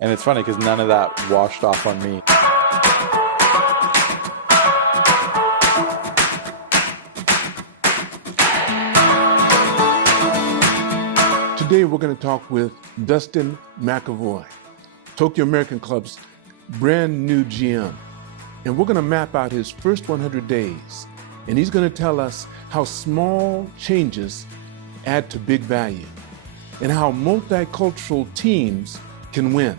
And it's funny because none of that washed off on me. Today we're going to talk with Dustin Makavoy, Tokyo American Club's brand new GM. And we're going to map out his first 100 days. And he's going to tell us how small changes add to big value and how multicultural teams can win.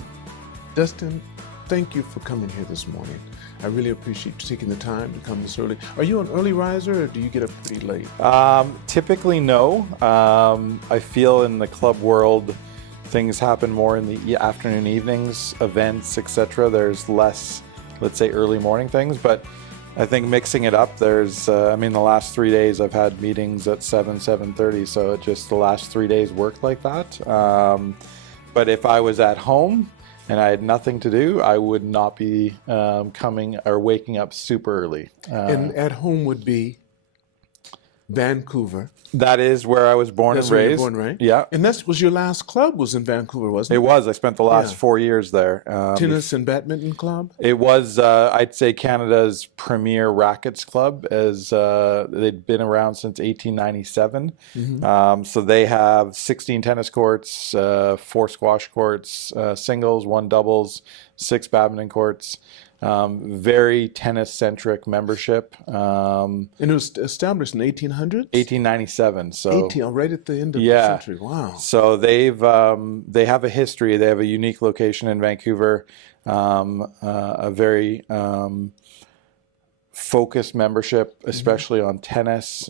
Dustin, thank you for coming here this morning. I really appreciate you taking the time to come this early. Are you an early riser or do you get up pretty late? Typically, no. I feel in the club world, things happen more in the afternoon, evenings, events, etc. There's less, let's say, early morning things. But I think mixing it up, there's, the last 3 days I've had meetings at 7:30. So it just the last 3 days worked like that. But if I was at home, and I had nothing to do, I would not be coming or waking up super early. And at home would be Vancouver. That is where I was born and That's where raised. you're born, right? Yeah. And that was your last club was in Vancouver, wasn't It was. I spent the last 4 years there. Tennis and badminton club? It was, I'd say, Canada's premier racquets club, as they'd been around since 1897. Mm-hmm. So they have 16 tennis courts, 4 squash courts, singles, 1 doubles, 6 badminton courts. Very tennis-centric membership. And it was established in 1800s? 1897. So right at the end of the century. Wow. So they have a history. They have a unique location in Vancouver, a very focused membership, especially on tennis,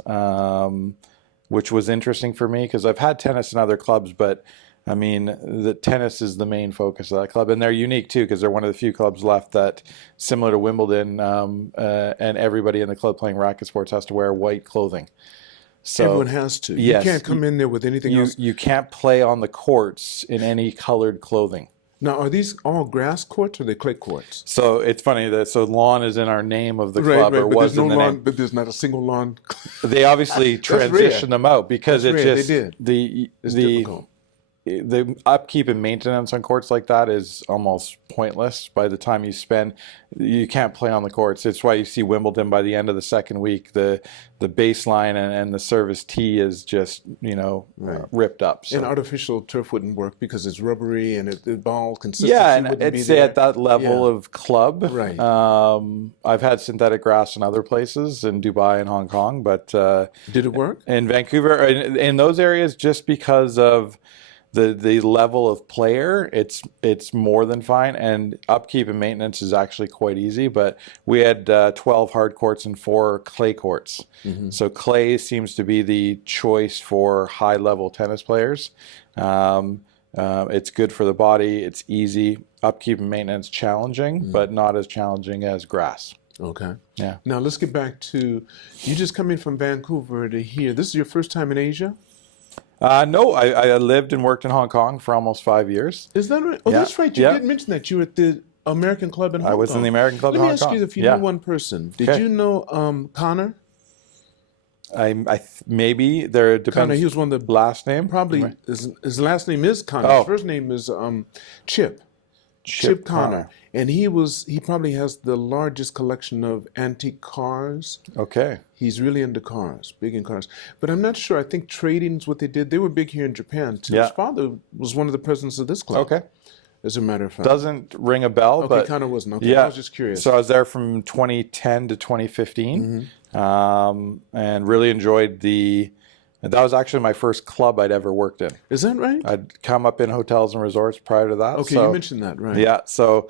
which was interesting for me because I've had tennis in other clubs, but the tennis is the main focus of that club, and they're unique too because they're one of the few clubs left that, similar to Wimbledon, and everybody in the club playing racket sports has to wear white clothing. So everyone has to. Yes, you can't come in there with anything else. You can't play on the courts in any colored clothing. Now, are these all grass courts or are they clay courts? So it's funny that lawn is in our name of the club, or but was there's in no the lawn, name. But there's not a single lawn. They obviously transitioned them out because That's it's rare. just They did. It's difficult. The upkeep and maintenance on courts like that is almost pointless by the time you can't play on the courts. It's why you see Wimbledon by the end of the second week, the baseline and the service tee is just, ripped up. So. And artificial turf wouldn't work because it's rubbery and the ball consistency and wouldn't be it's there. at that level of club. Right. I've had synthetic grass in other places, in Dubai and Hong Kong, but did it work? In Vancouver, in those areas, just because of the level of player, it's more than fine, and upkeep and maintenance is actually quite easy. But we had 12 hard courts and 4 clay courts. Mm-hmm. So clay seems to be the choice for high level tennis players. It's good for the body. It's easy. Upkeep and maintenance challenging, but not as challenging as grass. Okay. Yeah. Now let's get back to you just coming from Vancouver to here. This is your first time in Asia? No, I lived and worked in Hong Kong for almost 5 years. Is that right? Oh, that's right. You did mention that you were at the American Club in Hong Kong. I was in the American Club in Hong Kong. Let me ask you if you know one person. Did you know Connor? Maybe there depends. Connor, he was one of the last name. Probably Right. his last name is Connor. His first name is Chip. Chip Connor. And he probably has the largest collection of antique cars. Okay. He's really into cars, big in cars. But I'm not sure. I think trading's what they did. They were big here in Japan too. Yeah. His father was one of the presidents of this club. Okay. As a matter of fact. Doesn't ring a bell, but Connor wasn't. Okay, I was just curious. So I was there from 2010 to 2015, and really enjoyed that was actually my first club I'd ever worked in. Is that right? I'd come up in hotels and resorts prior to that. Okay, you mentioned that, right? Yeah, so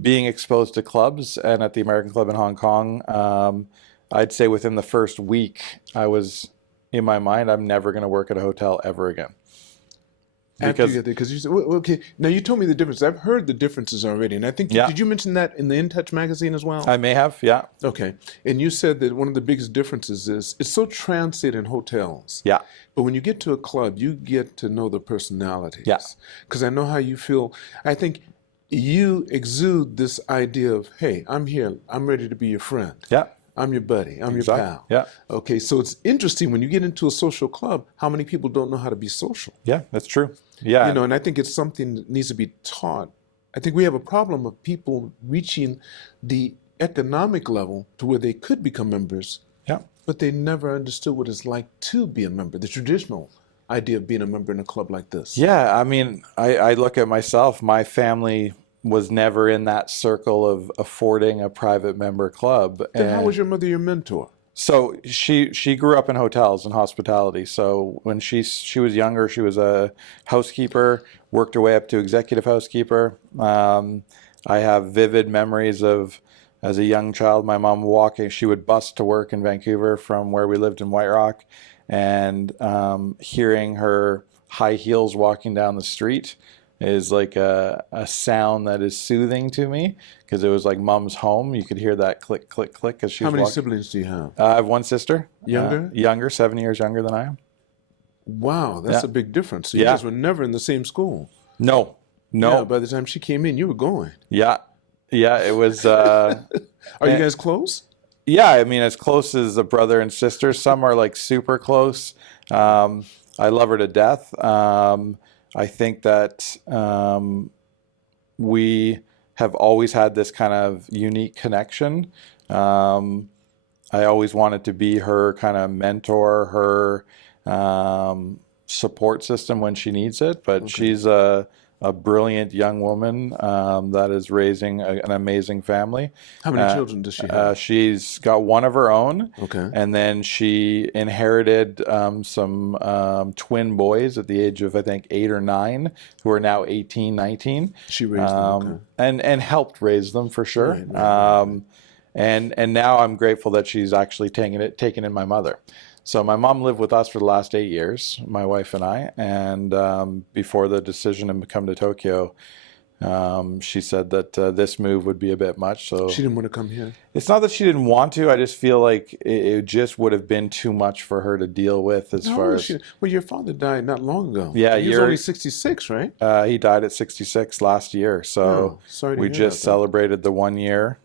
being exposed to clubs, and at the American Club in Hong Kong, I'd say within the first week, I was, in my mind, I'm never going to work at a hotel ever again. Because you said, well, okay, now you told me the difference. I've heard the differences already, and I think, did you mention that in the In Touch magazine as well? I may have, yeah. Okay, and you said that one of the biggest differences is it's so transit in hotels. Yeah. But when you get to a club, you get to know the personalities. Yeah. Because I know how you feel. I think you exude this idea of, hey, I'm here, I'm ready to be your friend. Yeah. I'm your buddy. I'm your Exactly. pal. Yeah. Okay, so it's interesting when you get into a social club, how many people don't know how to be social. Yeah, that's true. Yeah. You know, and I think it's something that needs to be taught. I think we have a problem of people reaching the economic level to where they could become members, Yeah. but they never understood what it's like to be a member, the traditional idea of being a member in a club like this. Yeah, I mean, I look at myself, my family was never in that circle of affording a private member club. Then how was your mother your mentor? So she grew up in hotels and hospitality. So when she was younger, she was a housekeeper, worked her way up to executive housekeeper. I have vivid memories of, as a young child, my mom walking. She would bus to work in Vancouver from where we lived in White Rock, and hearing her high heels walking down the street is like a sound that is soothing to me, because it was like mom's home. You could hear that click, click, click as she was How many walking. siblings do you have? I have one sister. Younger? Younger, 7 years younger than I am. Wow, that's Yeah. a big difference. So you Yeah. guys were never in the same school. No. Yeah, by the time she came in, you were going. Yeah. It was. Are you guys close? Yeah, I mean, as close as a brother and sister. Some are like super close. I love her to death. I think that we have always had this kind of unique connection. I always wanted to be her kind of mentor, her support system when she needs it. But she's a brilliant young woman that is raising an amazing family. How many children does she have? She's got one of her own. Okay. And then she inherited some twin boys at the age of, I think, 8 or 9, who are now 18, 19. She raised them, okay. and helped raise them for sure. Right. And now I'm grateful that she's actually taken in my mother. So my mom lived with us for the last 8 years, my wife and I, and before the decision to come to Tokyo, she said that this move would be a bit much. So she didn't want to come here? It's not that she didn't want to. I just feel like it just would have been too much for her to deal with as far as... Well, your father died not long ago. Yeah, he was only 66, right? He died at 66 last year. So we just celebrated the 1 year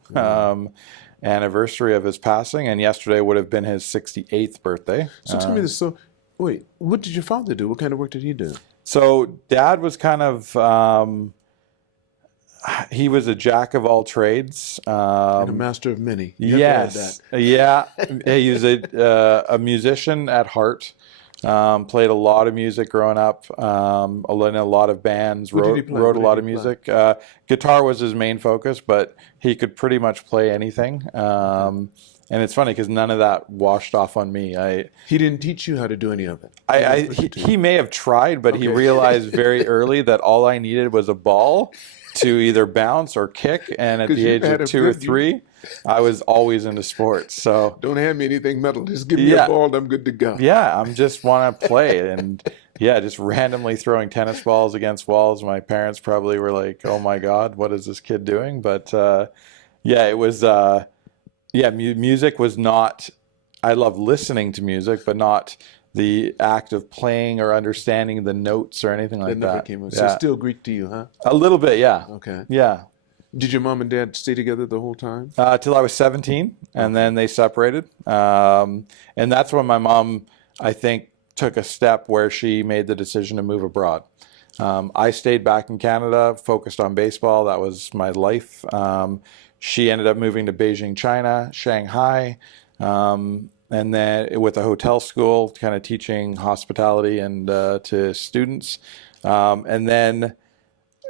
anniversary of his passing, and yesterday would have been his 68th birthday. So tell me this. So wait, what did your father do? What kind of work did he do? So Dad was kind of... he was a jack of all trades. And a master of many. Yes. Yeah. He was a musician at heart. Played a lot of music growing up, in a lot of bands, wrote a lot of music. Guitar was his main focus, but he could pretty much play anything. And it's funny because none of that washed off on me. He didn't teach you how to do any of it? He may have tried, but he realized very early that all I needed was a ball to either bounce or kick. And at the age of 2 or 3, I was always into sports. So don't hand me anything metal. Just give me a ball and I'm good to go. Yeah, I'm just want to play. And just randomly throwing tennis balls against walls. My parents probably were like, oh my God, what is this kid doing? But it was, music was not, I love listening to music, but not the act of playing or understanding the notes or anything like that. So it's still Greek to you, huh? A little bit, yeah. Okay. Yeah. Did your mom and dad stay together the whole time? Till I was 17, and then they separated. And that's when my mom, I think, took a step where she made the decision to move abroad. I stayed back in Canada, focused on baseball. That was my life. She ended up moving to Beijing, China, Shanghai, and then with a hotel school, kind of teaching hospitality and to students, and then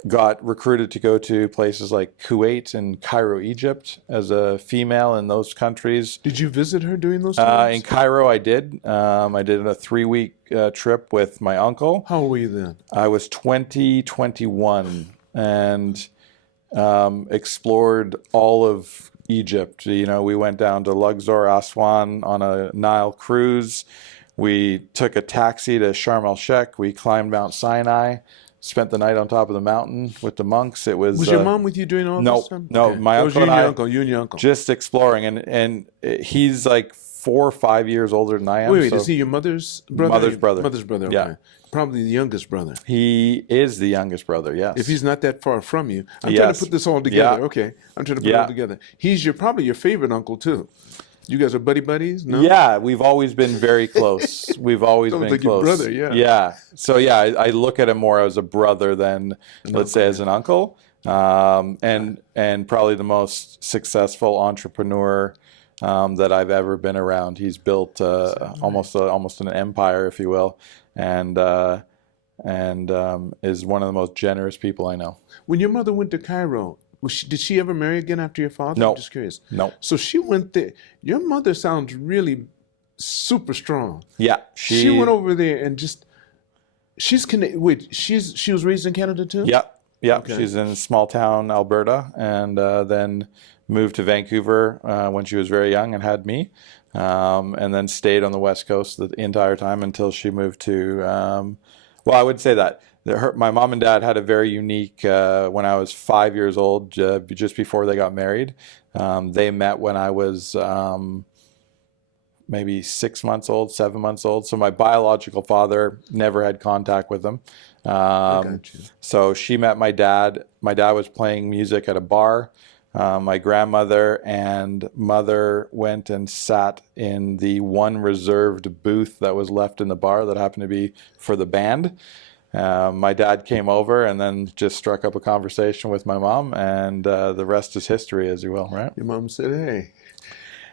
got recruited to go to places like Kuwait and Cairo, Egypt, as a female in those countries. Did you visit her during those times? In Cairo, I did. I did a 3-week trip with my uncle. How old were you then? I was 21, and explored all of Egypt. You know, we went down to Luxor, Aswan on a Nile cruise. We took a taxi to Sharm el-Sheikh. We climbed Mount Sinai, spent the night on top of the mountain with the monks. It was... Was your mom with you doing all this time? No, my uncle and I, you and your uncle. Just exploring. And he's like 4 or 5 years older than I am. Wait, is he your mother's brother? Mother's brother. Mother's brother, okay. Yeah. Probably the youngest brother. He is the youngest brother, yes. If he's not that far from you. I'm trying to put this all together. Yeah. Okay. I'm trying to put it all together. He's probably your favorite uncle, too. You guys are buddies? No? Yeah, we've always been very close. We've always Sounds been like your close. brother, yeah. Yeah. So yeah, I look at him more as a brother than, let's say, as an uncle. And probably the most successful entrepreneur that I've ever been around. He's built almost an empire, if you will, and is one of the most generous people I know. When your mother went to Cairo, did she ever marry again after your father? No. I'm just curious. No. So she went there. Your mother sounds really super strong. Yeah. She went over there and just, she was raised in Canada too? Yeah. Yeah. Okay. She's in small town Alberta, and then moved to Vancouver when she was very young and had me, and then stayed on the West Coast the entire time until she moved to, well, I would say that. My mom and dad had a very unique, when I was 5 years old, just before they got married. They met when I was maybe 6 months old, 7 months old. So my biological father never had contact with them. I got you. So she met my dad. My dad was playing music at a bar. My grandmother and mother went and sat in the one reserved booth that was left in the bar that happened to be for the band. My dad came over and then just struck up a conversation with my mom, and the rest is history, as you will, right? Your mom said, hey,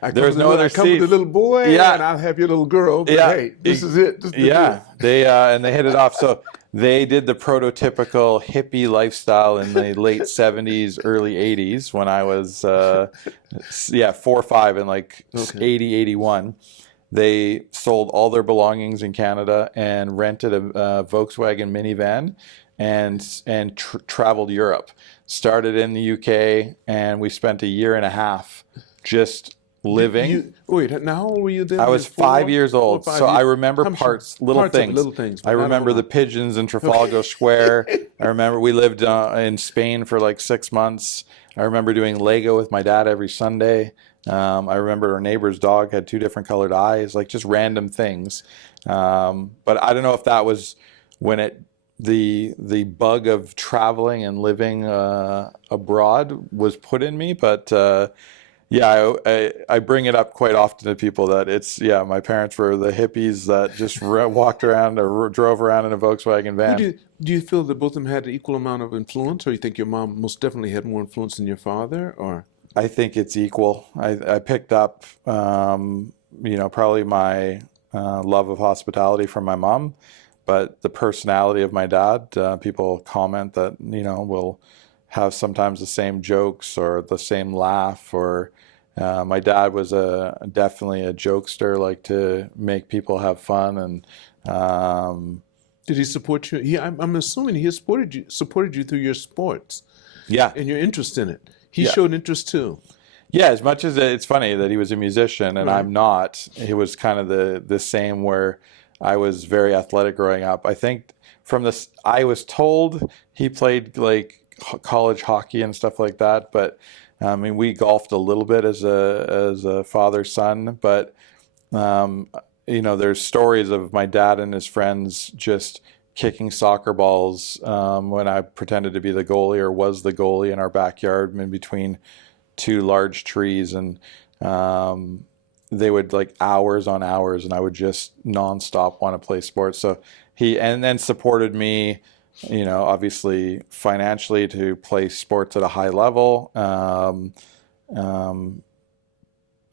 I There was no other I come with seat. a little boy, Yeah. and I'll have your little girl, but Yeah. hey, this is it. This is the Yeah, deal. they hit it off. So they did the prototypical hippie lifestyle in the late 70s, early 80s when I was 4 or 5 in like 80, 81. They sold all their belongings in Canada and rented a Volkswagen minivan and traveled Europe. Started in the UK, and we spent a year and a half just living. Wait, now how old were you then? I was 5 years old, so I remember little things. But I not a remember lot. the pigeons in Trafalgar Square. I remember we lived in Spain for like 6 months. I remember doing Lego with my dad every Sunday. I remember our neighbor's dog had 2 different colored eyes, like just random things. But I don't know if that was when the bug of traveling and living abroad was put in me, but yeah, I bring it up quite often to people that my parents were the hippies that just walked around or drove around in a Volkswagen van. Do you feel that both of them had an equal amount of influence, or you think your mom most definitely had more influence than your father, or? I think it's equal. I picked up, probably my love of hospitality from my mom, but the personality of my dad, people comment that, will have sometimes the same jokes or the same laugh, or my dad was definitely a jokester, like to make people have fun. And did he support you? I'm assuming he supported you through your sports. Yeah. And your interest in it. He showed interest too. Yeah, as much as it's funny that he was a musician and Right. I'm not, it was kind of the same where I was very athletic growing up. I think I was told he played like college hockey and stuff like that, but I mean, we golfed a little bit as a father-son, but there's stories of my dad and his friends just kicking soccer balls when I pretended to be the goalie or was the goalie in our backyard in between 2 large trees, and they would like hours on hours, and I would just nonstop want to play sports. So he and then supported me, obviously financially to play sports at a high level.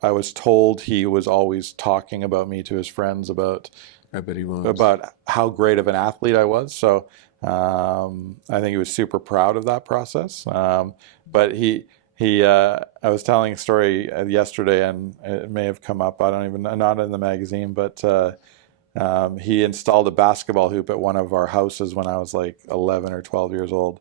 I was told he was always talking about me to his friends about how great of an athlete I was. So I think he was super proud of that process. But I was telling a story yesterday, and it may have come up. I don't even, not in the magazine, but he installed a basketball hoop at one of our houses when I was like 11 or 12 years old.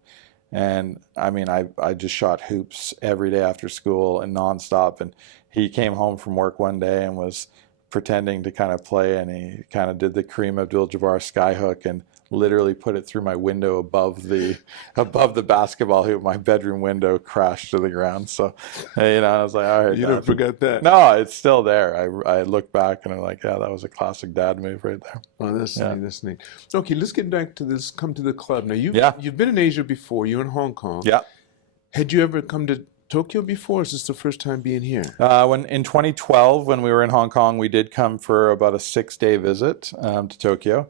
And I mean, I just shot hoops every day after school and nonstop. And he came home from work one day and was pretending to kind of play, and he kind of did the Kareem Abdul-Jabbar skyhook and literally put it through my window above the basketball hoop. My bedroom window crashed to the ground. So, I was like, all right. You don't forget that. No, it's still there. I look back and I'm like, yeah, that was a classic dad move right there. Oh, that's neat. That's neat. Okay, let's get back to come to the club. Now, you've been in Asia before. You're in Hong Kong. Yeah. Had you ever come to Tokyo before? Or is this the first time being here? When in 2012, when we were in Hong Kong, we did come for about a 6-day visit to Tokyo.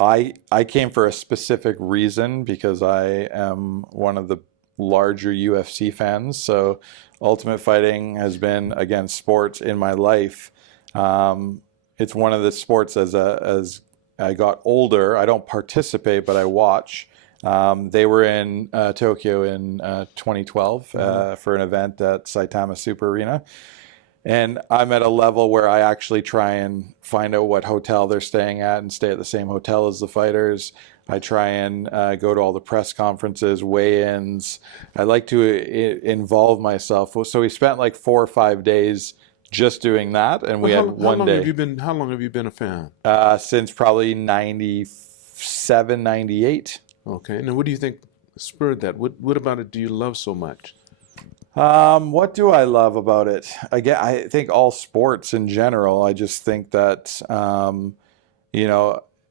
I came for a specific reason because I am one of the larger UFC fans. So Ultimate Fighting has been, again, sports in my life. It's one of the sports as I got older. I don't participate, but I watch. They were in Tokyo in 2012 for an event at Saitama Super Arena. And I'm at a level where I actually try and find out what hotel they're staying at and stay at the same hotel as the fighters. I try and go to all the press conferences, weigh-ins. I like to involve myself. So we spent like 4 or 5 days just doing that, and we had one day. How long have you been a fan? Since probably 97, 98. Okay. Now, what do you think spurred that? What about it do you love so much? What do I love about it? Again, I think all sports in general. I just think that,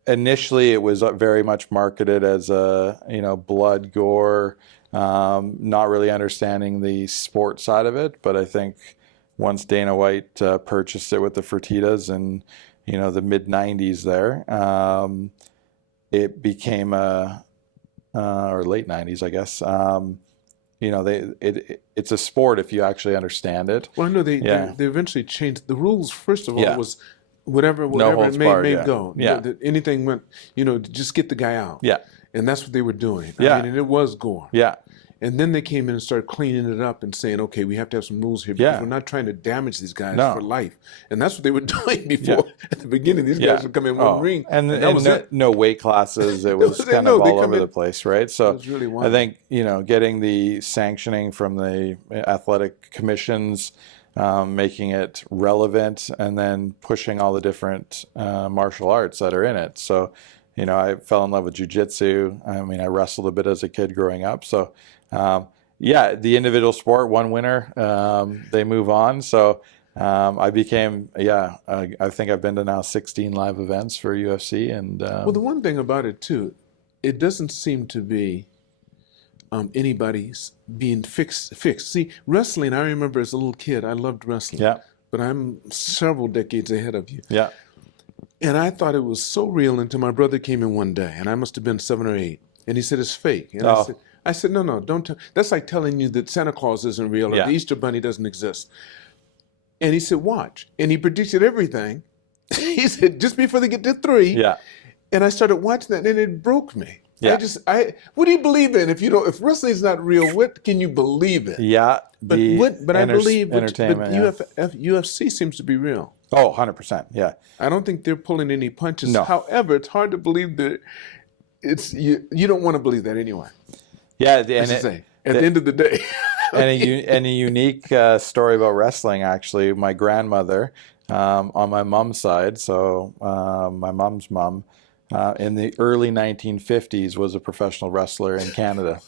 initially it was very much marketed as blood, gore, not really understanding the sport side of it. But I think once Dana White purchased it with the Fertittas in, the mid 90s there, it became or late 90s, I guess. It's a sport if you actually understand it. Well, I know they eventually changed the rules. First of all, was whatever it may go. Yeah. Anything went, just get the guy out. Yeah. And that's what they were doing. Yeah. And it was gore. Yeah. And then they came in and started cleaning it up and saying, okay, we have to have some rules here because we're not trying to damage these guys for life. And that's what they were doing before. At the beginning, these guys would come in one ring. And that was no weight classes. It was kind of all over the place, right? So it was really I think, getting the sanctioning from the athletic commissions, making it relevant, and then pushing all the different martial arts that are in it. So, I fell in love with jiu-jitsu. I wrestled a bit as a kid growing up. So, the individual sport, one winner, they move on. So I became, I think I've been to now 16 live events for UFC. And well, the one thing about it too, it doesn't seem to be anybody's being fixed. See, wrestling, I remember as a little kid, I loved wrestling. Yeah. But I'm several decades ahead of you. Yeah. And I thought it was so real until my brother came in one day, and I must have been 7 or 8, and he said it's fake. And I said, no, don't tell. That's like telling you that Santa Claus isn't real or the Easter Bunny doesn't exist. And he said, watch. And he predicted everything. He said, just before they get to 3. Yeah. And I started watching that, and it broke me. Yeah. What do you believe in? If wrestling is not real, what can you believe in? Yeah. But I believe entertainment. UFC seems to be real. Oh, 100%. Yeah. I don't think they're pulling any punches. No. However, it's hard to believe that you don't want to believe that anyway. Yeah. At the end of the day. And a unique story about wrestling, actually. My grandmother, on my mom's side, so my mom's mom, in the early 1950s was a professional wrestler in Canada.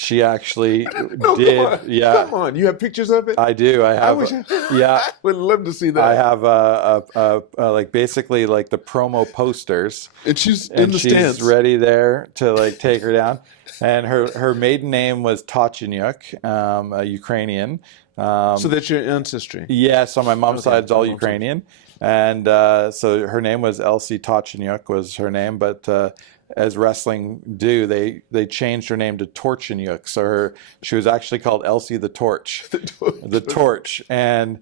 She actually did. Come on. You have pictures of it? I do. I have. I would love to see that. I have basically the promo posters. And she's in the stands. She's ready there to take her down. And her maiden name was Tachynyuk, a Ukrainian. So that's your ancestry? Yes, on my mom's side, it's all Ukrainian. And so her name was Elsie Tachynyuk was her name, but as wrestling do, they changed her name to Torchinyuk. So she was actually called Elsie the Torch. The Torch. And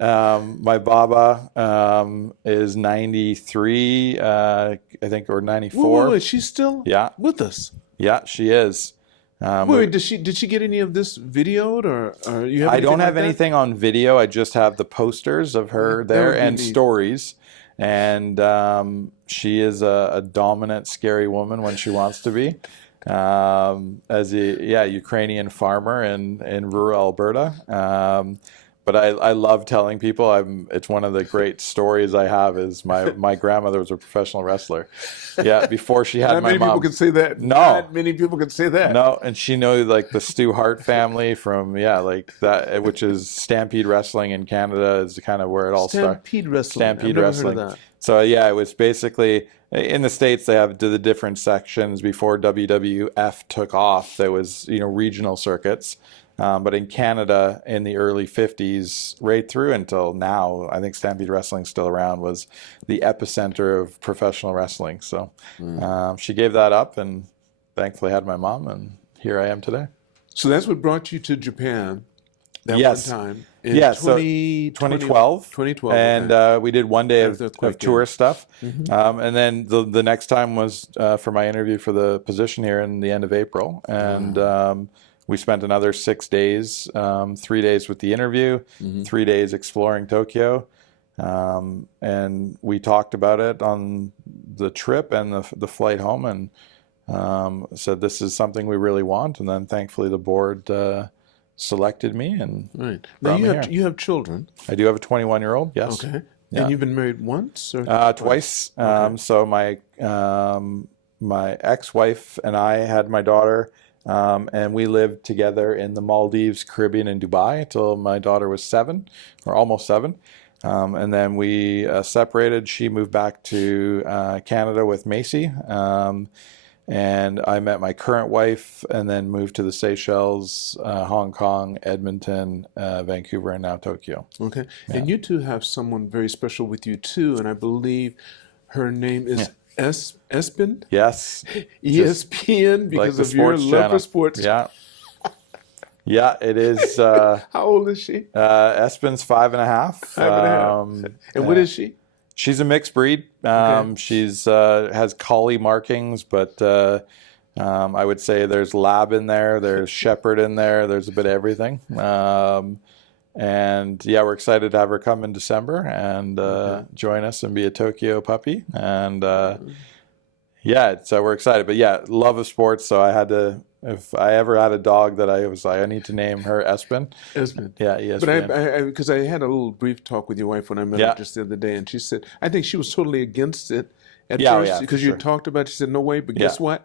my Baba is 93, I think, or 94. Wait, she's still with us? Yeah, she is. Wait, did she get any of this videoed, or you have? I don't have anything on video. I just have the posters of her there and stories. And she is a dominant, scary woman when she wants to be. As a Ukrainian farmer in rural Alberta. But I love telling people. It's one of the great stories I have. Is my grandmother was a professional wrestler. Yeah, before she had my mom. Not many people can say that. No, not many people can say that. No, and she knew the Stu Hart family from that, which is Stampede Wrestling in Canada is kind of where it all started. Stampede Wrestling. Stampede Wrestling. So it was basically in the States, they have the different sections. Before WWF took off, there was, regional circuits. But in Canada, in the early 50s, right through until now, I think Stampede Wrestling's still around, was the epicenter of professional wrestling. So she gave that up and thankfully had my mom, and here I am today. So that's what brought you to Japan that Yes. one time in Yeah, 2012. 2012. And okay. we did one day of tourist stuff. Mm-hmm. And then the next time was for my interview for the position here in the end of April. And we spent another 6 days, 3 days with the interview, 3 days exploring Tokyo. And we talked about it on the trip and the flight home, and said this is something we really want. And then thankfully the board selected me. And right. Now you have children. I do have a 21-year-old, yes. Okay. Yeah. And you've been married once? Or twice. Okay. So my ex-wife and I had my daughter, and we lived together in the Maldives, Caribbean, and Dubai until my daughter was 7, or almost 7. And then we separated. She moved back to Canada with Macy. And I met my current wife and then moved to the Seychelles, Hong Kong, Edmonton, Vancouver, and now Tokyo. Okay. Yeah. And you two have someone very special with you too, and I believe her name is Espen? Yes. ESPN, because like of your love for sports. Yeah. Yeah, it is. How old is she? Espen's 5.5. 5.5. And what is she? She's a mixed breed. Okay. She's has collie markings, but I would say there's lab in there, there's shepherd in there, there's a bit of everything. And yeah, we're excited to have her come in December and join us and be a Tokyo puppy. And yeah, so we're excited. But yeah, love of sports. So I had to, if I ever had a dog that I was like, I need to name her Espen. Espen. Yeah, ESPN. But because I had a little brief talk with your wife when I met her just the other day, and she said, I think she was totally against it at first because you talked about it. She said, no way, but guess what?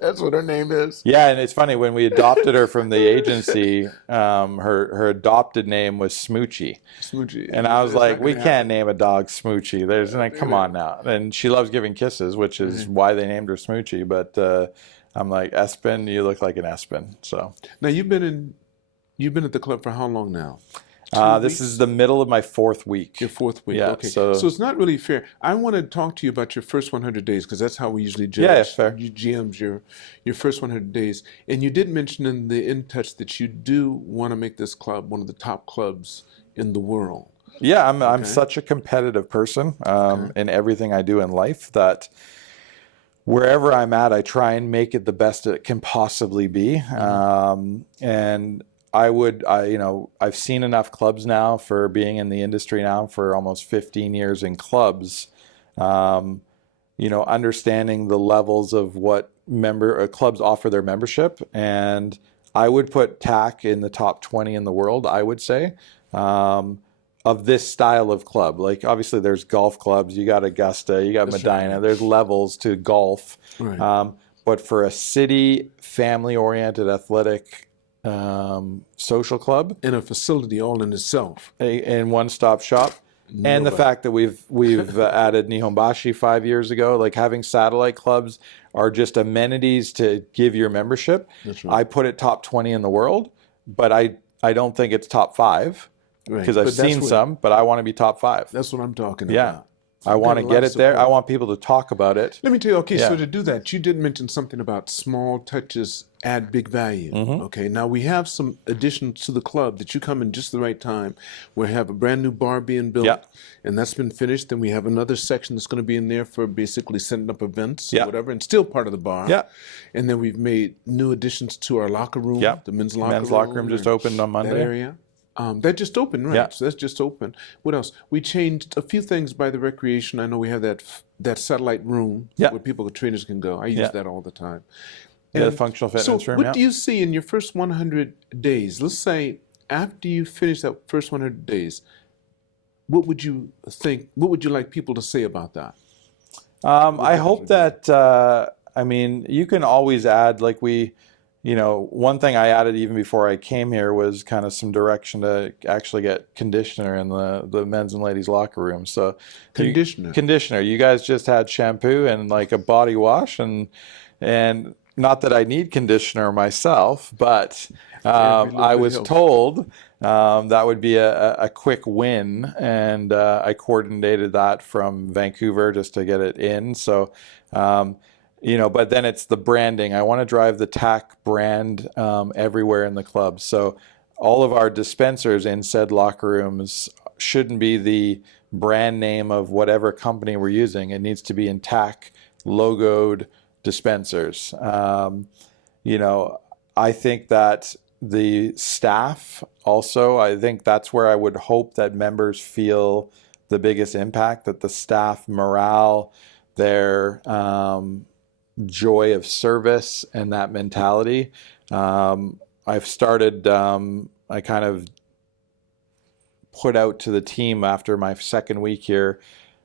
That's what her name is. Yeah, and it's funny, when we adopted her from the agency, her adopted name was Smoochie. Smoochie. And I was like, we can't name a dog Smoochie. There's like, come on now. And she loves giving kisses, which is why they named her Smoochie. But I'm like, Espen, you look like an Espen. So now you've been at the club for how long now? This is the middle of my 4th week. Your 4th week, yeah, okay. So it's not really fair. I want to talk to you about your first 100 days, because that's how we usually judge. Yeah, fair. You GMs your first 100 days. And you did mention in the In Touch that you do want to make this club one of the top clubs in the world. Yeah, I'm such a competitive person in everything I do in life that wherever I'm at, I try and make it the best it can possibly be. And I've seen enough clubs now for being in the industry now for almost 15 years in clubs, understanding the levels of what clubs offer their membership. And I would put TAC in the top 20 in the world, I would say, of this style of club. Like, obviously there's golf clubs, you got Augusta, you got Medina, there's levels to golf. Right. But for a city, family-oriented, athletic, social club, in a facility all in itself, in one-stop shop, and the fact that we've added Nihonbashi 5 years ago, like having satellite clubs are just amenities to give your membership. That's right. I put it top 20 in the world, but I don't think it's top 5 because I've seen some, but I want to be top 5. That's what I'm talking Yeah. about. I want to get it there. I want people to talk about it. Let me tell you, so to do that, you did mention something about small touches add big value. Okay, now we have some additions to the club that you come in just the right time. We have a brand new bar being built, and that's been finished. Then we have another section that's going to be in there for basically setting up events or whatever, and still part of the bar. Yeah. And then we've made new additions to our locker room. Yeah. The men's locker room. Men's locker room just opened on Monday. That area. That just opened, right? Yeah. So that's just open. What else? We changed a few things by the recreation. I know we have that satellite room where trainers can go. I use that all the time. The functional fitness room. So what do you see in your first 100 days? Let's say after you finish that first 100 days, what would you think? What would you like people to say about that? I hope that, you can always add, like one thing I added even before I came here was kind of some direction to actually get conditioner in the men's and ladies locker room. So conditioner. You guys just had shampoo and like a body wash, and not that I need conditioner myself, but I was told that would be a quick win, and I coordinated that from Vancouver just to get it in. So. But then it's the branding. I want to drive the TAC brand everywhere in the club. So all of our dispensers in said locker rooms shouldn't be the brand name of whatever company we're using. It needs to be in TAC logoed dispensers. I think that the staff also, I think that's where I would hope that members feel the biggest impact, that the staff morale, their joy of service and that mentality. I've started, I kind of put out to the team after my second week here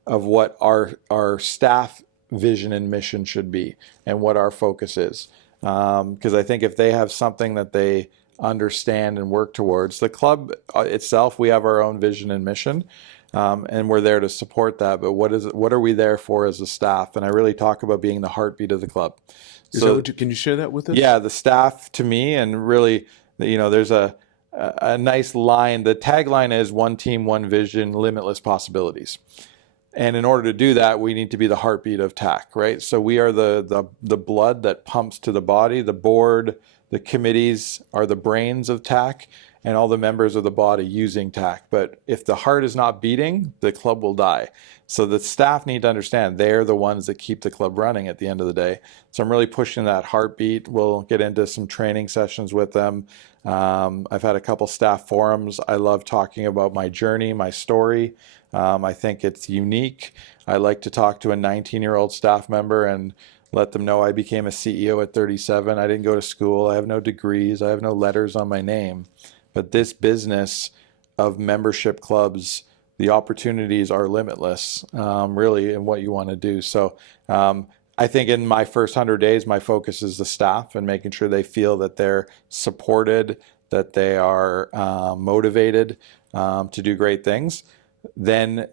of what our staff vision and mission should be and what our focus is. Because I think if they have something that they understand and work towards, the club itself, we have our own vision and mission. And we're there to support that. But what are we there for as a staff? And I really talk about being the heartbeat of the club. Can you share that with us? Yeah, the staff to me, and really, there's a nice line. The tagline is one team, one vision, limitless possibilities. And in order to do that, we need to be the heartbeat of TAC, right? So we are the blood that pumps to the body. The board, the committees are the brains of TAC, and all the members of the body using TAC. But if the heart is not beating, the club will die. So the staff need to understand they're the ones that keep the club running at the end of the day. So I'm really pushing that heartbeat. We'll get into some training sessions with them. I've had a couple staff forums. I love talking about my journey, my story. I think it's unique. I like to talk to a 19-year-old staff member and let them know I became a CEO at 37. I didn't go to school. I have no degrees. I have no letters on my name. But this business of membership clubs, the opportunities are limitless, really, in what you want to do. So I think in my first 100 days, my focus is the staff and making sure they feel that they're supported, that they are motivated to do great things. Then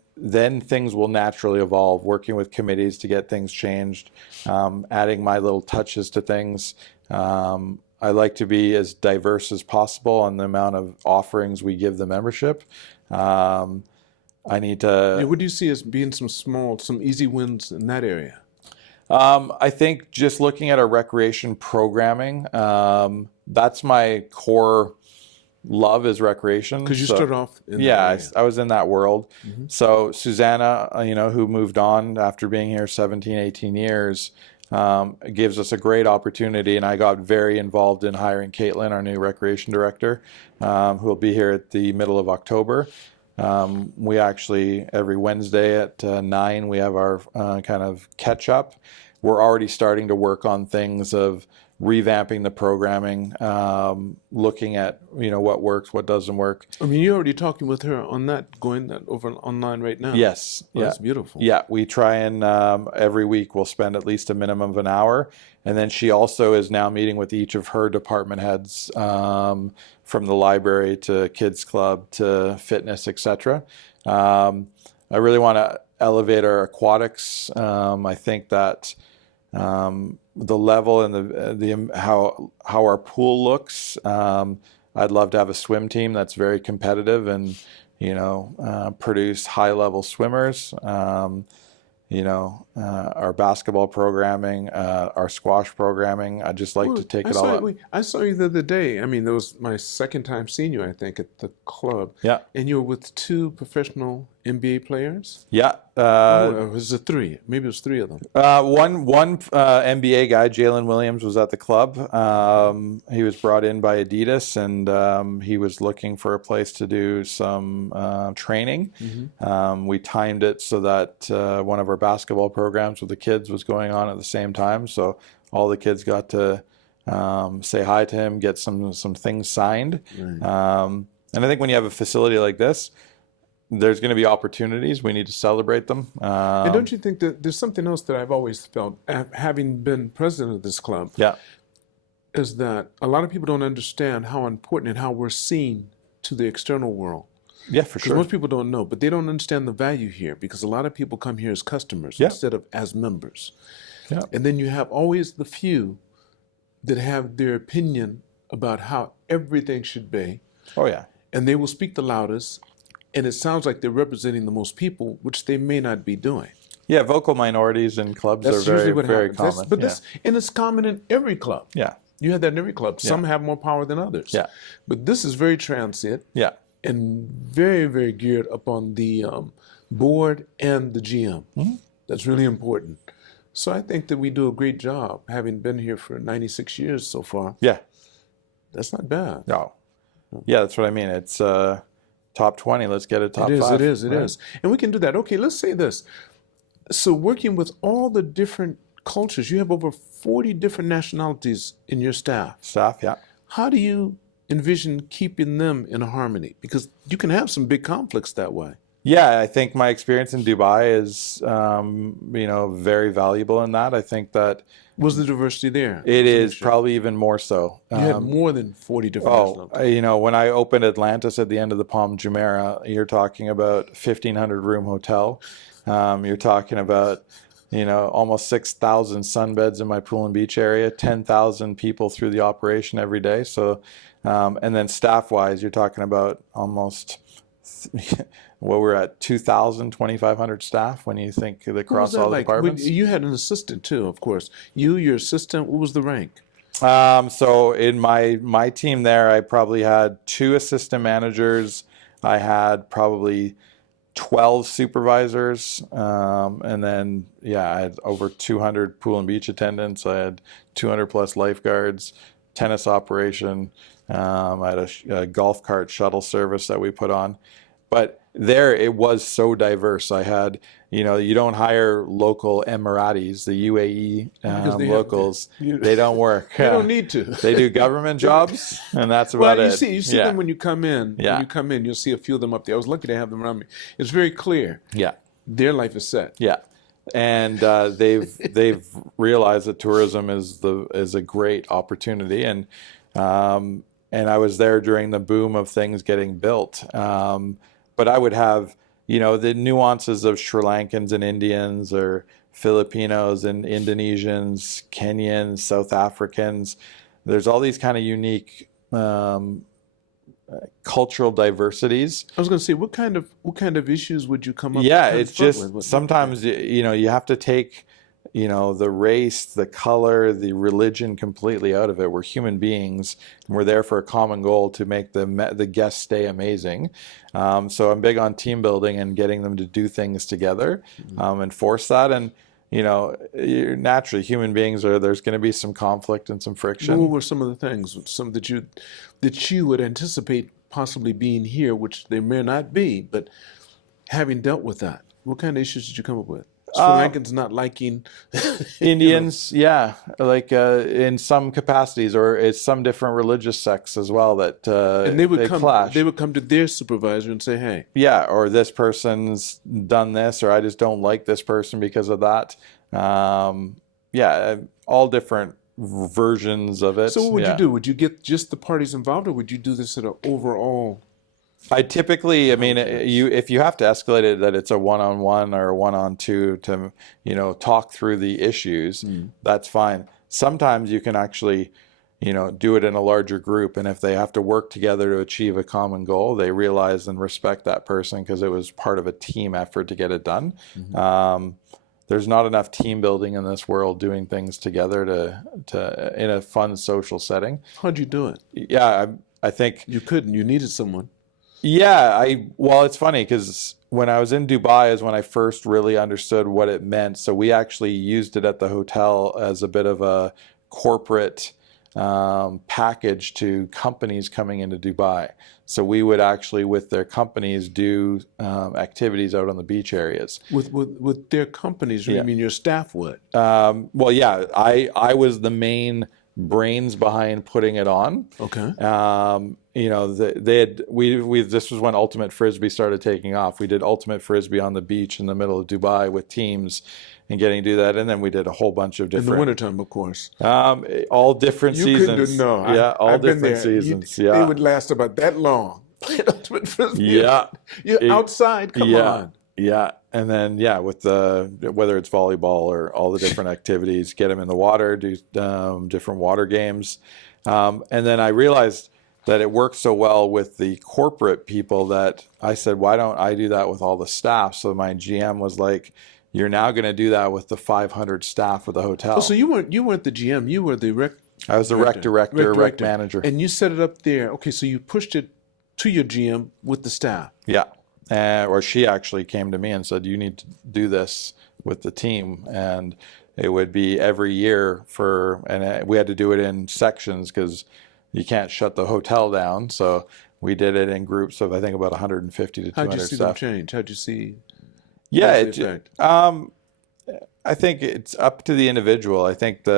things will naturally evolve, working with committees to get things changed, adding my little touches to things. I like to be as diverse as possible on the amount of offerings we give the membership. I need to... What do you see as being some easy wins in that area? I think just looking at our recreation programming, that's my core love is recreation. Because you started off in I was in that world. Mm-hmm. So Susanna, who moved on after being here 17, 18 years, gives us a great opportunity, and I got very involved in hiring Caitlin, our new recreation director, who will be here at the middle of October. We actually, every Wednesday at 9, we have our kind of catch up. We're already starting to work on things of revamping the programming, looking at what works, what doesn't work. I mean, you're already talking with her on that, going that over online right now. Yes. Well, that's beautiful. Yeah, we try and every week we'll spend at least a minimum of an hour. And then she also is now meeting with each of her department heads, from the library to kids club to fitness, etc. I really want to elevate our aquatics. I think that the level and the how our pool looks. I'd love to have a swim team that's very competitive and produce high level swimmers. Our basketball programming, our squash programming. I just like to take it all up. I saw you the other day. I mean, that was my second time seeing you, I think, at the club. Yeah. And you were with 2 professional NBA players? Yeah. Was it 3? Maybe it was 3 of them. One NBA guy, Jalen Williams, was at the club. He was brought in by Adidas, and he was looking for a place to do some training. Mm-hmm. We timed it so that one of our basketball programs with the kids was going on at the same time. So all the kids got to say hi to him, get some things signed. Right. And I think when you have a facility like this, there's going to be opportunities. We need to celebrate them. And don't you think that there's something else that I've always felt, having been president of this club? Yeah. is that a lot of people don't understand how important and how we're seen to the external world. Yeah, for Because sure. most people don't know, but they don't understand the value here because a lot of people come here as customers Yeah. instead of as members. Yeah. And then you have always the few that have their opinion about how everything should be, Oh, yeah. and they will speak the loudest, and it sounds like they're representing the most people, which they may not be doing. Yeah, vocal minorities in clubs That's are very, usually what very happens. common. And it's common in every club. Yeah. You have that in every club. Some have more power than others. Yeah. But this is very transient. Yeah. And very, very geared upon the board and the GM. Mm-hmm. That's really important. So I think that we do a great job, having been here for 96 years so far. Yeah. That's not bad. No. Yeah, that's what I mean. It's top 20. Let's get it top 5. It is. And we can do that. Okay, let's say this. So working with all the different cultures, you have over 40 different nationalities in your staff. Staff, yeah. How do you envision keeping them in harmony? Because you can have some big conflicts that way. Yeah, I think my experience in Dubai is, very valuable in that. I think that Was the diversity there? it is probably even more so. You had more than 40 different nationalities. When I opened Atlantis at the end of the Palm Jumeirah, you're talking about 1,500 room hotel. You're talking about, almost 6,000 sunbeds in my pool and beach area, 10,000 people through the operation every day. So, and then staff-wise, you're talking about almost, we're at 2,000, 2,500 staff when you think across all the departments. You had an assistant too, of course. Your assistant, what was the rank? So in my team there, I probably had 2 assistant managers. I had probably 12 supervisors, and then I had over 200 pool and beach attendants. I had 200 plus lifeguards, tennis operation. I had a golf cart shuttle service that we put on, but there it was so diverse. I had, you don't hire local Emiratis, the UAE locals. They don't work. They don't need to. They do government jobs, and that's about it. You see them when you come in. Yeah. When you come in, you'll see a few of them up there. I was lucky to have them around me. It's very clear. Yeah. Their life is set. Yeah. And they've realized that tourism is a great opportunity, and I was there during the boom of things getting built. But I would have, the nuances of Sri Lankans and Indians, or Filipinos and Indonesians, Kenyans, South Africans. There's all these kind of unique cultural diversities. I was going to say, what kind of issues would you come up? Yeah, it's just sometimes you have to take the race, the color, the religion completely out of it. We're human beings, and we're there for a common goal to make the guest stay amazing. So I'm big on team building and getting them to do things together, and force that. And you're naturally human beings there's going to be some conflict and some friction. What were some of the things, some that you would anticipate possibly being here, which they may not be, but having dealt with that, what kind of issues did you come up with? Sri Lankans not liking Indians, like in some capacities, or it's some different religious sects as well that and they would clash. They would come to their supervisor and say, "Hey, or this person's done this, or I just don't like this person because of that." All different versions of it. So what would you do? Would you get just the parties involved, or would you do this at an overall? I typically, if you have to escalate it, that it's a one-on-one or a one-on-two to, talk through the issues, that's fine. Sometimes you can actually, do it in a larger group. And if they have to work together to achieve a common goal, they realize and respect that person because it was part of a team effort to get it done. There's not enough team building in this world, doing things together to in a fun social setting. How'd you do it? Yeah, I think you couldn't. You needed someone. Yeah, it's funny because when I was in Dubai is when I first really understood what it meant. So we actually used it at the hotel as a bit of a corporate package to companies coming into Dubai. So we would actually, with their companies, do activities out on the beach areas. With their companies, you mean your staff would? I was the main brains behind putting it on. Okay. This was when Ultimate Frisbee started taking off. We did Ultimate Frisbee on the beach in the middle of Dubai with teams, and getting to do that. And then we did a whole bunch of In the different, wintertime, of course. all different You seasons. couldn't know. Yeah, all I've been different there. seasons. They Yeah, would last about that long. Playing ultimate frisbee. yeah. You're It- outside. Come yeah, on. yeah. And then with whether it's volleyball or all the different activities, get them in the water, do different water games, and then I realized that it worked so well with the corporate people that I said, why don't I do that with all the staff? So my GM was like, you're now going to do that with the 500 staff of the hotel. Oh, so you weren't the GM. You were the rec. I was the rec director, rec manager. And you set it up there. Okay, so you pushed it to your GM with the staff. Yeah. Or she actually came to me and said, you need to do this with the team. And it would be every year and we had to do it in sections because you can't shut the hotel down. So we did it in groups of, I think, about 150 to 200 staff. How'd you see them change? How'd you see Yeah, the effect? I think it's up to the individual. I think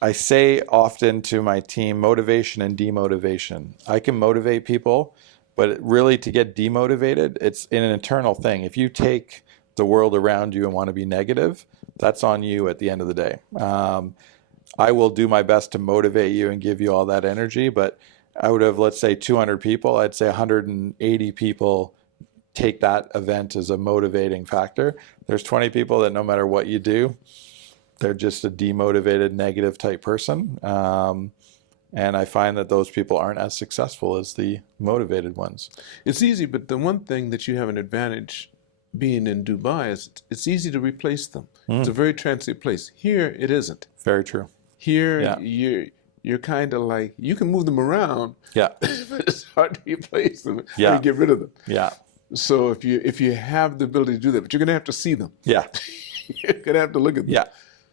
I say often to my team, motivation and demotivation. I can motivate people, but really to get demotivated, it's an internal thing. If you take the world around you and want to be negative, that's on you at the end of the day. I will do my best to motivate you and give you all that energy, but out of, let's say, 200 people, I'd say 180 people take that event as a motivating factor. There's 20 people that no matter what you do, they're just a demotivated, negative type person. And I find that those people aren't as successful as the motivated ones. It's easy, but the one thing that you have an advantage being in Dubai is it's easy to replace them. It's a very transient place. Here, it isn't. Very true. Here, you're kind of like, you can move them around, Yeah. but it's hard to replace them Yeah. and get rid of them. Yeah. So if you have the ability to do that, but you're going to have to see them. Yeah. You're going to have to look at them. Yeah.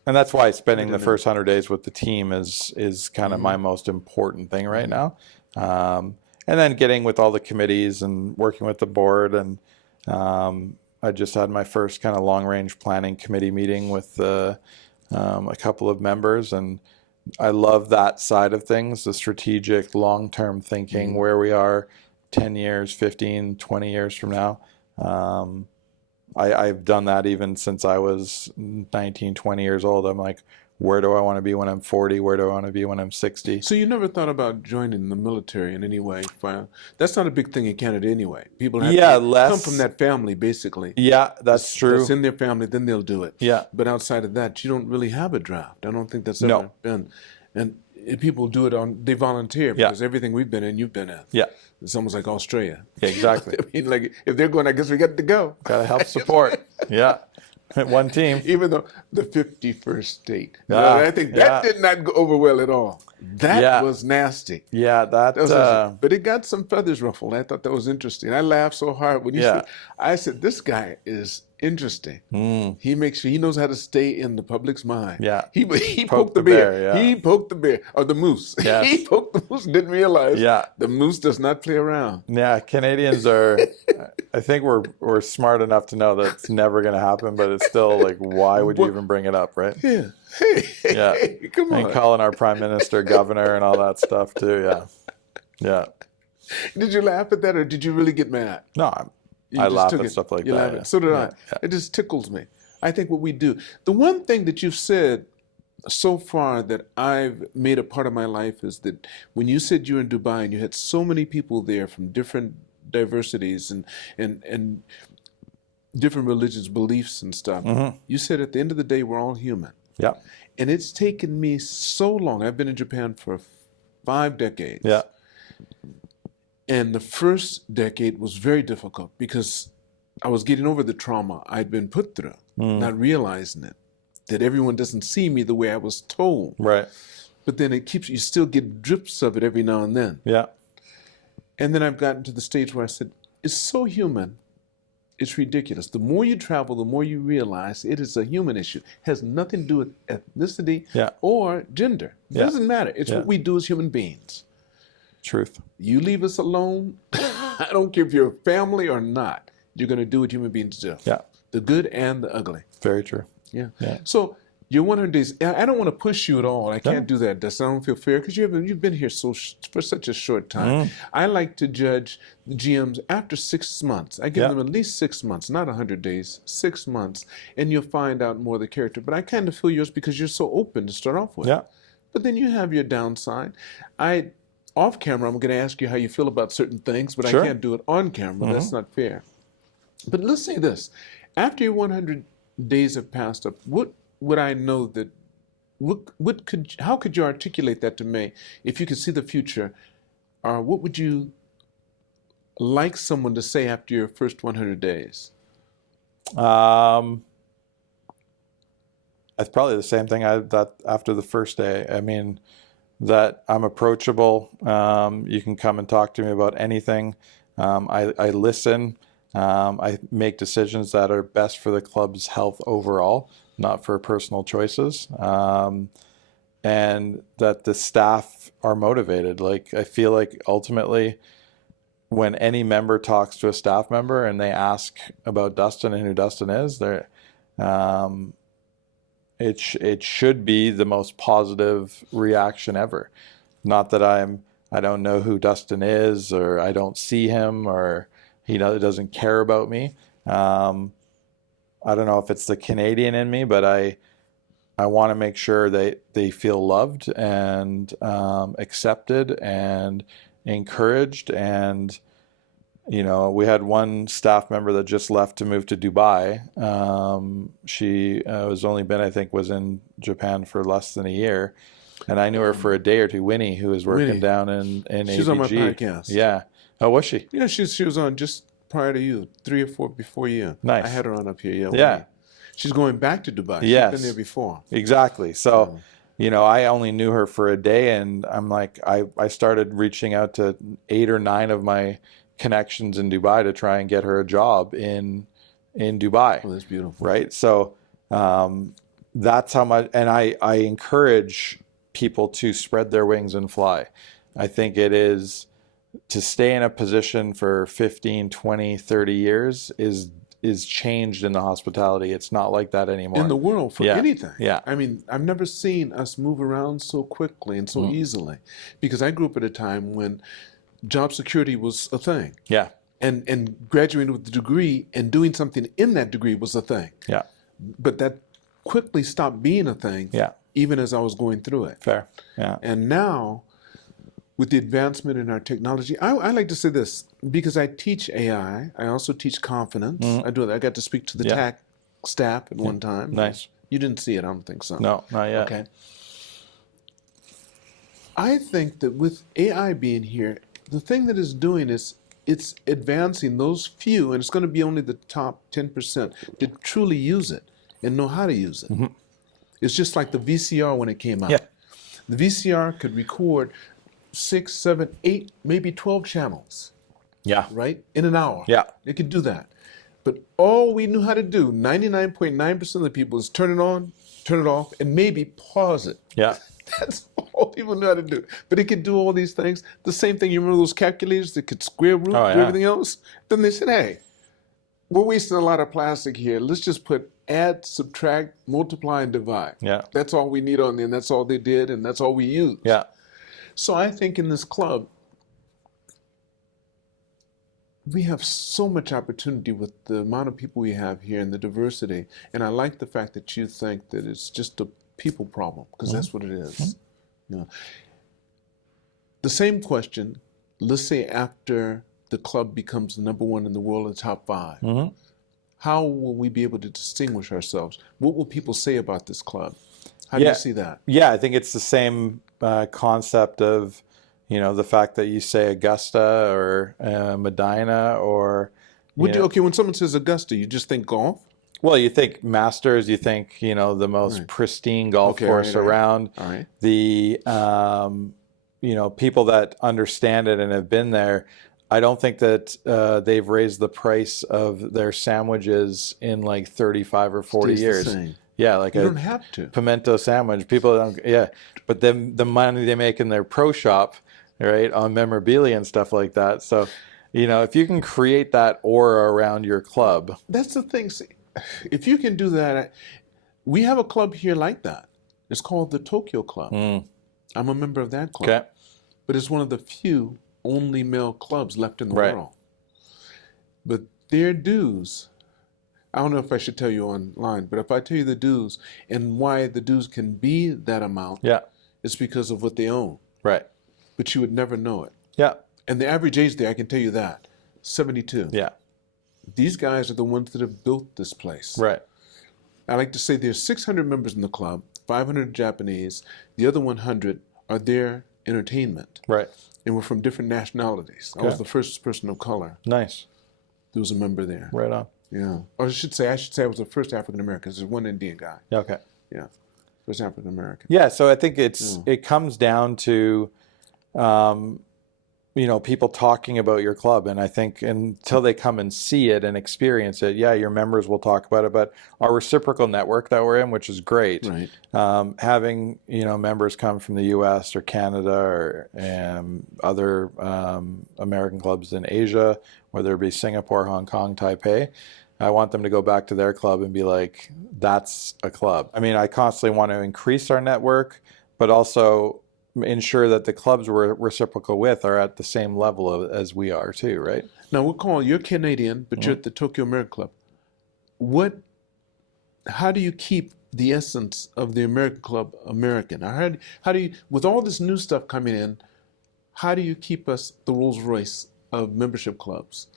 And that's why spending the first 100 days with the team is kind of my most important thing right now. And then getting with all the committees and working with the board. And I just had my first kind of long-range planning committee meeting with a couple of members. And I love that side of things, the strategic, long-term thinking, where we are 10 years, 15, 20 years from now. I've done that even since I was 19, 20 years old. I'm like, where do I want to be when I'm 40? Where do I want to be when I'm 60? So you never thought about joining the military in any way? That's not a big thing in Canada anyway. People have to come from that family, basically. Yeah, that's true. That's in their family, then they'll do it. Yeah. But outside of that, you don't really have a draft. I don't think that's ever been. And people do it they volunteer because everything we've been in, you've been in. Yeah. It's almost like Australia. Yeah, exactly. I mean, like, if they're going, I guess we got to go. Got to help support. Yeah. One team. Even though the 51st state. Yeah, I think that did not go over well at all. That was nasty. Yeah, that was but it got some feathers ruffled. I thought that was interesting. I laughed so hard when you said, I said, this guy is interesting. He makes sure he knows how to stay in the public's mind. Yeah. He poked the bear. Yeah. He poked the bear, or the moose. Yes. He poked the moose and didn't realize the moose does not play around. Yeah, Canadians are, I think we're smart enough to know that it's never going to happen, but it's still like, why would you even bring it up, right? Yeah. Hey, come on. And calling our prime minister governor and all that stuff too, yeah. Yeah. Did you laugh at that, or did you really get mad? No, I laugh at stuff like that. So did I. It just tickles me. I think what we do. The one thing that you've said so far that I've made a part of my life is that when you said you were in Dubai and you had so many people there from different diversities and different religions, beliefs and stuff, you said at the end of the day, we're all human. Yeah. And it's taken me so long. I've been in Japan for 5 decades. Yeah. And the first decade was very difficult because I was getting over the trauma I'd been put through, not realizing it, that everyone doesn't see me the way I was told. Right. But then you still get drips of it every now and then. Yeah. And then I've gotten to the stage where I said, it's so human, it's ridiculous. The more you travel, the more you realize it is a human issue. It has nothing to do with ethnicity or gender. It doesn't matter. It's what we do as human beings. Truth. You leave us alone, I don't care if you're a family or not, you're going to do what human beings do. Yeah. The good and the ugly. Very true. Yeah. Yeah. So Your 100 days. I don't want to push you at all. I can't Yeah. do that. Dustin. I don't feel fair because you've been here for such a short time. I like to judge the GMs after 6 months. I give Yeah. them at least 6 months, not 100 days, 6 months, and you'll find out more of the character. But I kind of feel yours because you're so open to start off with. Yeah. But then you have your downside. Off camera, I'm going to ask you how you feel about certain things, but Sure. I can't do it on camera. That's not fair. But let's say this: after your 100 days have passed up, what would I know that? How could you articulate that to me if you could see the future? Or what would you like someone to say after your first 100 days? It's probably the same thing that after the first day. I mean, that I'm approachable. You can come and talk to me about anything. I listen. I make decisions that are best for the club's health overall, not for personal choices. And that the staff are motivated. Like, I feel like ultimately when any member talks to a staff member and they ask about Dustin and who Dustin is, it should be the most positive reaction ever. Not that I don't know who Dustin is, or I don't see him, or he doesn't care about me. I don't know if it's the Canadian in me, but I want to make sure they feel loved and accepted and encouraged. And we had one staff member that just left to move to Dubai. She was in Japan for less than a year, and I knew her for a day or two. Winnie, who was working Winnie. down in She's ABG. on my podcast. Yeah. Oh, was she? Yeah, she was on just prior to you, 3 or 4 before you. Nice. I had her on up here. Yeah. Yeah. Winnie. She's going back to Dubai. Yes. She's been there before. Exactly. So, I only knew her for a day, and I'm like, I started reaching out to 8 or 9 of my connections in Dubai to try and get her a job in Dubai. Oh, that's beautiful. Right. So that's how much, and I encourage people to spread their wings and fly. I think it is to stay in a position for 15, 20, 30 years is changed in the hospitality. It's not like that anymore. In the world, for anything. Yeah. I mean, I've never seen us move around so quickly and so easily, because I grew up at a time when job security was a thing. Yeah. And graduating with a degree and doing something in that degree was a thing. Yeah. But that quickly stopped being a thing. Yeah. Even as I was going through it. Fair. Yeah. And now, with the advancement in our technology, I like to say this, because I teach AI, I also teach confidence. I do that. I got to speak to the TAC staff at one time. Nice. You didn't see it, I don't think so. No, not yet. Okay. I think that with AI being here, the thing that it's doing is it's advancing those few, and it's going to be only the top 10% to truly use it and know how to use it. It's just like the VCR when it came out. Yeah. The VCR could record 6, 7, 8, maybe 12 channels, Yeah. right? In an hour. Yeah. It could do that. But all we knew how to do, 99.9% of the people, is turn it on, turn it off, and maybe pause it. Yeah. That's all people know how to do. But it could do all these things. The same thing, you remember those calculators that could square root and everything else? Then they said, hey, we're wasting a lot of plastic here. Let's just put add, subtract, multiply, and divide. Yeah. That's all we need on there, and that's all they did, and that's all we use. Yeah. So I think in this club, we have so much opportunity with the amount of people we have here and the diversity. And I like the fact that you think that it's just a people problem, because that's what it is. You know. The same question, let's say after the club becomes the #1 in the world, the top 5. How will we be able to distinguish ourselves? What will people say about this club? How do you see that? Yeah, I think it's the same concept of, the fact that you say Augusta or Medina or... Okay, when someone says Augusta, you just think golf? Well, you think Masters, you think, the most pristine golf course around. All right. The, people that understand it and have been there, I don't think that they've raised the price of their sandwiches in like 35 or 40 years. The same. Yeah, like you don't have to. Pimento sandwich. People don't, but then the money they make in their pro shop, right, on memorabilia and stuff like that. So, if you can create that aura around your club. That's the thing. See, if you can do that, We have a club here like that. It's called the Tokyo Club. I'm a member of that club. Okay. But it's one of the few only male clubs left in the Right. world. But their dues, I don't know if I should tell you online, but if I tell you the dues and why the dues can be that amount, Yeah. it's because of what they own. Right. But you would never know it. Yeah. And the average age there, I can tell you that, 72. Yeah. These guys are the ones that have built this place. Right. I like to say there's 600 members in the club, 500 Japanese. The other 100 are their entertainment. Right. And we're from different nationalities. I was the first person of color. Nice. There was a member there. Right on. Yeah. Or I should say I was the first African American. There's one Indian guy. Yeah, okay. Yeah. First African American. Yeah, so I think it comes down to people talking about your club, and I think until they come and see it and experience it, yeah, your members will talk about it, but our reciprocal network that we're in, which is great, Right. having members come from the U.S. or Canada or other American clubs in Asia, whether it be Singapore, Hong Kong, Taipei, I want them to go back to their club and be like, that's a club. I mean, I constantly want to increase our network, but also ensure that the clubs we're reciprocal with are at the same level as we are too, right? Now, you're Canadian, but you're at the Tokyo American Club. How do you keep the essence of the American Club American? How do you, with all this new stuff coming in, how do you keep us the Rolls Royce of membership clubs?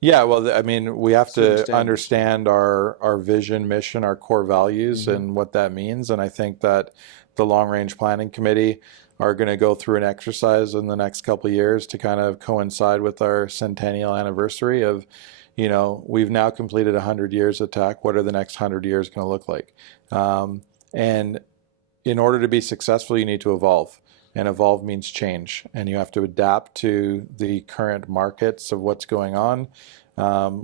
Yeah, well, I mean, we have to understand our vision, mission, our core values, and what that means. And I think that the Long Range Planning Committee are going to go through an exercise in the next couple of years to kind of coincide with our centennial anniversary of, we've now completed 100 years of TAC. What are the next 100 years going to look like? And in order to be successful, you need to evolve. And evolve means change, and you have to adapt to the current markets of what's going on.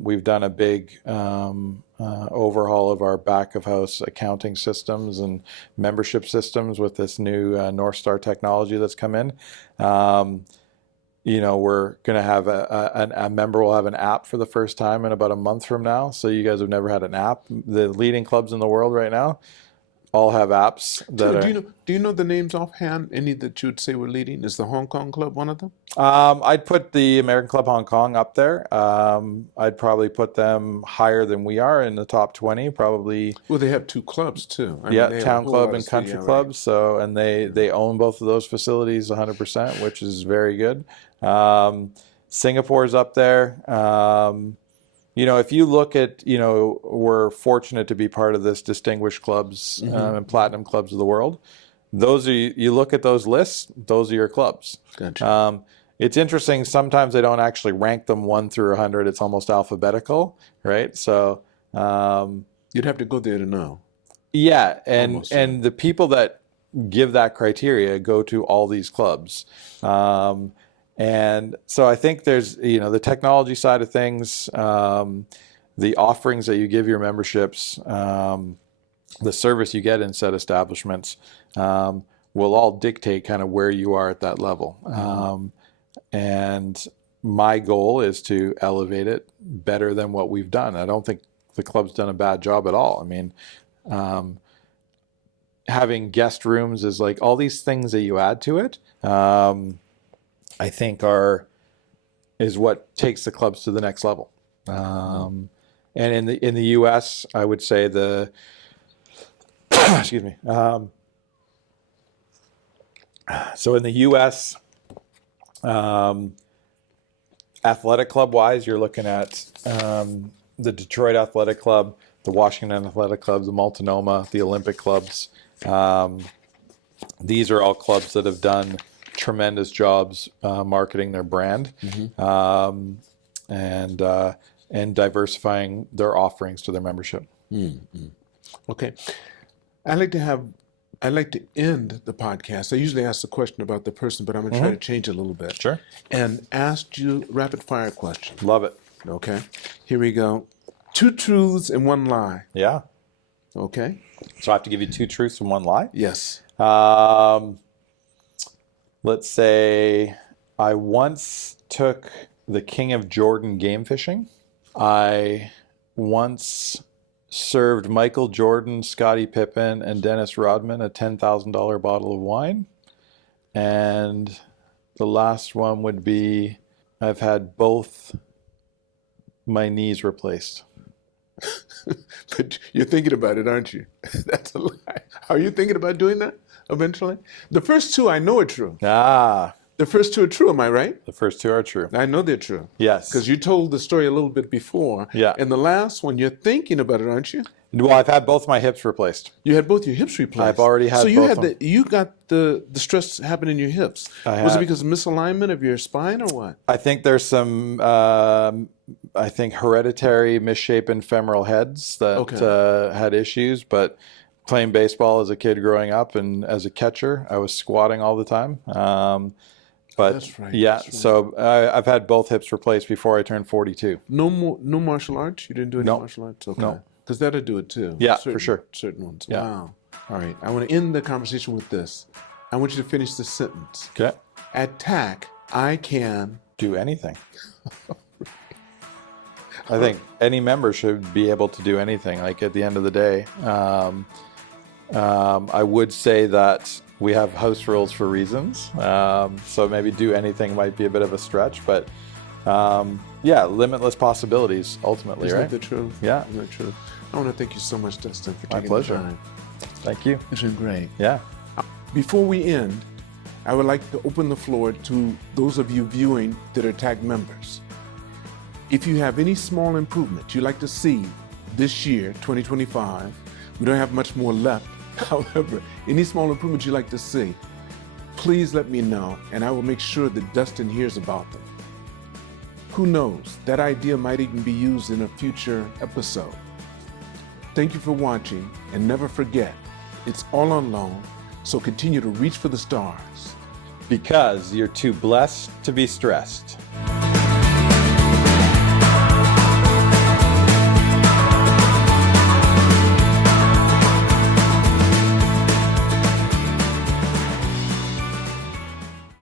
We've done a big overhaul of our back of house accounting systems and membership systems with this new North Star technology that's come in. We're going to have a member will have an app for the first time in about a month from now. So you guys have never had an app. The leading clubs in the world right now all have apps that do you know the names offhand? Any that you would say were leading? Is the Hong Kong Club one of them? I'd put the American Club Hong Kong up there. I'd probably put them higher than we are in the top 20, probably. Well, they have two clubs too. Town Club and Country Club. Right. So, and they own both of those facilities 100%, which is very good. Singapore's up there. If you look at, we're fortunate to be part of this distinguished clubs and platinum clubs of the world. You look at those lists, those are your clubs. Gotcha. It's interesting. Sometimes they don't actually rank them 1 through 100. It's almost alphabetical, right? So you'd have to go there to know. Yeah, and the people that give that criteria go to all these clubs. And so I think there's, the technology side of things, the offerings that you give your memberships, the service you get in said establishments will all dictate kind of where you are at that level. And my goal is to elevate it better than what we've done. I don't think the club's done a bad job at all. I mean, having guest rooms is like all these things that you add to it. I think is what takes the clubs to the next level. And in the U.S., I would say excuse me. So in the U.S., athletic club wise, you're looking at the Detroit Athletic Club, the Washington Athletic Club, the Multnomah, the Olympic clubs. These are all clubs that have done tremendous jobs marketing their brand and diversifying their offerings to their membership. Okay. I'd like to end the podcast. I usually ask a question about the person, but I'm going to try to change it a little bit. Sure. And ask you rapid fire questions. Love it. Okay. Here we go. 2 truths and 1 lie. Yeah. Okay. So I have to give you 2 truths and 1 lie? Yes. Let's say I once took the King of Jordan game fishing. I once served Michael Jordan, Scottie Pippen, and Dennis Rodman a $10,000 bottle of wine. And the last one would be I've had both my knees replaced. But you're thinking about it, aren't you? That's a lie. Are you thinking about doing that eventually? The first two I know are true. The first two are true, am I right? The first two are true. I know they're true. Yes. Because you told the story a little bit before. Yeah. And the last one, you're thinking about it, aren't you? Well, I've had both my hips replaced. You had both your hips replaced. I've already had so you both had you got the stress happen in your hips. Was it because of misalignment of your spine or what? I think there's some hereditary misshapen femoral heads that had issues, but playing baseball as a kid growing up and as a catcher, I was squatting all the time. But that's right. Yeah, that's right. So I've had both hips replaced before I turned 42. No martial arts? You didn't do any martial arts? Okay. No. Because that'll do it too. Yeah, for sure. Certain ones. Yeah. Wow. All right. I want to end the conversation with this. I want you to finish the sentence. Okay. At TAC, I can do anything. I think any member should be able to do anything. Like at the end of the day, I would say that we have house rules for reasons. So maybe do anything might be a bit of a stretch, but limitless possibilities ultimately, Isn't right? that the truth? Yeah. Isn't that true? I want to thank you so much, Dustin, for taking My pleasure. the time. Thank you. It's been great. Yeah. Before we end, I would like to open the floor to those of you viewing that are TAC members. If you have any small improvement you'd like to see this year, 2025, we don't have much more left. However, any small improvements you'd like to see, please let me know, and I will make sure that Dustin hears about them. Who knows, that idea might even be used in a future episode. Thank you for watching, and never forget, it's all on loan, so continue to reach for the stars. Because you're too blessed to be stressed.